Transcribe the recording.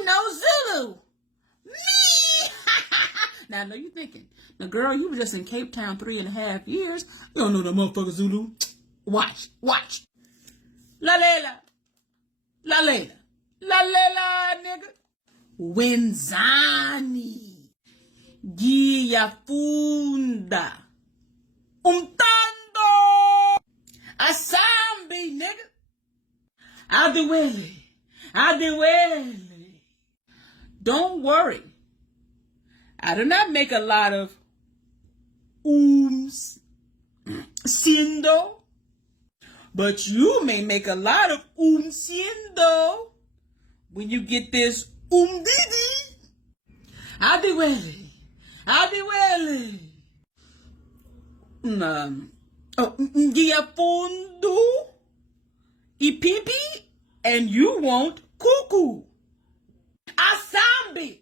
you know Zulu? Me! Now, I know you're thinking, now, girl, you were just in Cape Town 3.5 years. You don't know that motherfucker Zulu. Watch. La lela. La lela. La lela, nigga. Wenzani. Giyafunda. Umtando. Asambi, nigga. Adiwele. Don't worry. I do not make a lot of siendo, but you may make a lot of siendo when you get this didi. Adiwele. Giafundu. Ipipi, and you want cuckoo. Asambi.